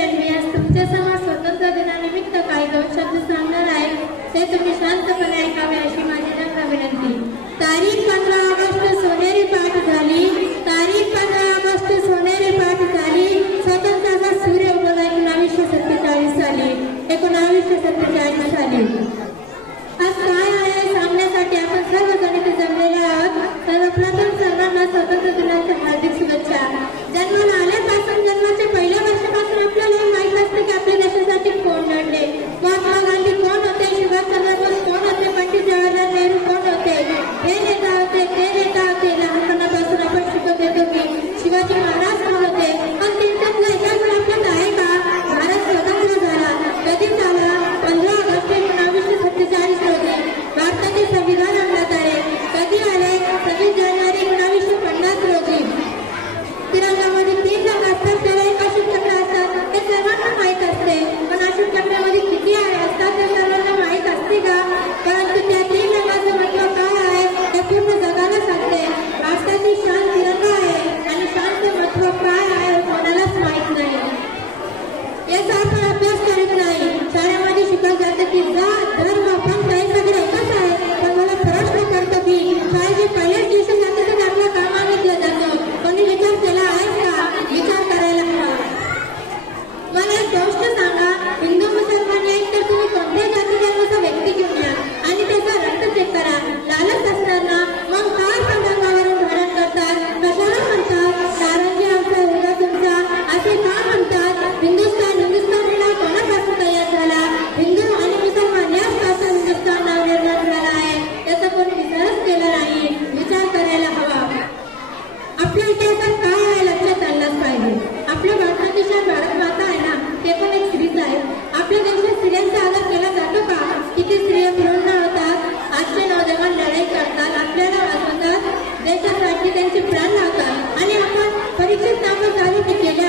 मी आज तुमच्यासमोर स्वातंत्र्य दिनानिमित्त काही दोन शब्द सांगणार आहे, ते तुम्ही शांतपणे ऐकावे अशी माझी नम्र विनंती। तारीख 15 ऑगस्ट सोनेरी पाठ झाली, तारीख 15 ऑगस्ट सोनेरी पाठ झाली, स्वातंत्र्याचा सूर्य उगवला 1947 साली, 1947 साली। आज काय आहे सांगण्यासाठी आपण सर्वजण इथे जमलेले आहोत। सर्वप्रथम सर्वांना स्वातंत्र्य दिनाच्या हार्दिक शुभेच्छा। जन्माला आल्यापासून जन्माच्या पहिल्या वर्षापासून आपल्याला माहित असते की आपल्या देशासाठी कोण लढले, महात्मा गांधी कोण होते, सुभाषचंद्र बोस कोण होते, पंडित जवाहरलाल नेहरू कोण होते, हे नेता होते ते नेता होते। लहानपणापासून आपण शिकत येतो की शिवाजी महाराज कोण होते, पण त्यांच्यातलं एकाच लक्षात आहे का भारत स्वतंत्र झाला कधी झाला? 15 ऑगस्ट 1947 रोजी भारताचे संविधान अंमलात आले। कधी आले? 26 जानेवारी 1950 रोजी। तिरंगामध्ये 3 रंग असतात, त्याला एक अशोक चक्र असतात, हे सर्वांना माहीत असते, पण अशोक चक्रामध्ये किती असतात ते सर्वांना माहीत असते का? परंतु त्या 3 रंगाचं महत्व काय आहे हे पूर्ण जगाला सांगते। भारताची शान तिरंगा आहे आणि शानचं महत्व काय आहे हे कोणालाच माहीत नाही। याचा आपण अभ्यास करत नाही। शाळेमध्ये शिकवलं जातं की जात धर्म पंथ हे सगळं एकच आहे, पण मला प्रश्न करतो की शाळेचे पहिल्याच दिवशी जातं तर आपलं का मागितलं जातं? कोणी विचार केला आहे का? विचार करायला हवा। मला एक गोष्ट सांगा, हिंदू मुसलमान एक तर तुम्ही कोणत्या जाती धर्माचा व्यक्ती घेऊन या आणि त्याचा रक्त चेक करा। लालच असताना मग काय पंथावरून धारण करतात? कशाला म्हणतात नारंगी आमचा उर्गा तुमचा असे का म्हणतात? हिंदुस्थान कोणापासून तयार झाला? हिंदू आणि मुसलमान याचपासून हिंदुस्थान नाव निर्माण झाला आहे, त्याचा कोणी विचारच केला नाही। विचार करायला हवा। आपल्या इतिहासात काय आहे लक्षात आणलंच पाहिजे। आपल्या भारत देशात भारत माता आहे ना, ते पण एक स्त्रीच आहे। आपल्या देशात स्त्रियांचा आदर केला जातो का? किती स्त्रिया पूर्ण होतात, आजचे नौजवान लढाई करतात, आपल्याला वाचवतात, देशासाठी त्यांचे प्राण लावतात आणि आपण परीक्षेत नामं झाली की गेल्या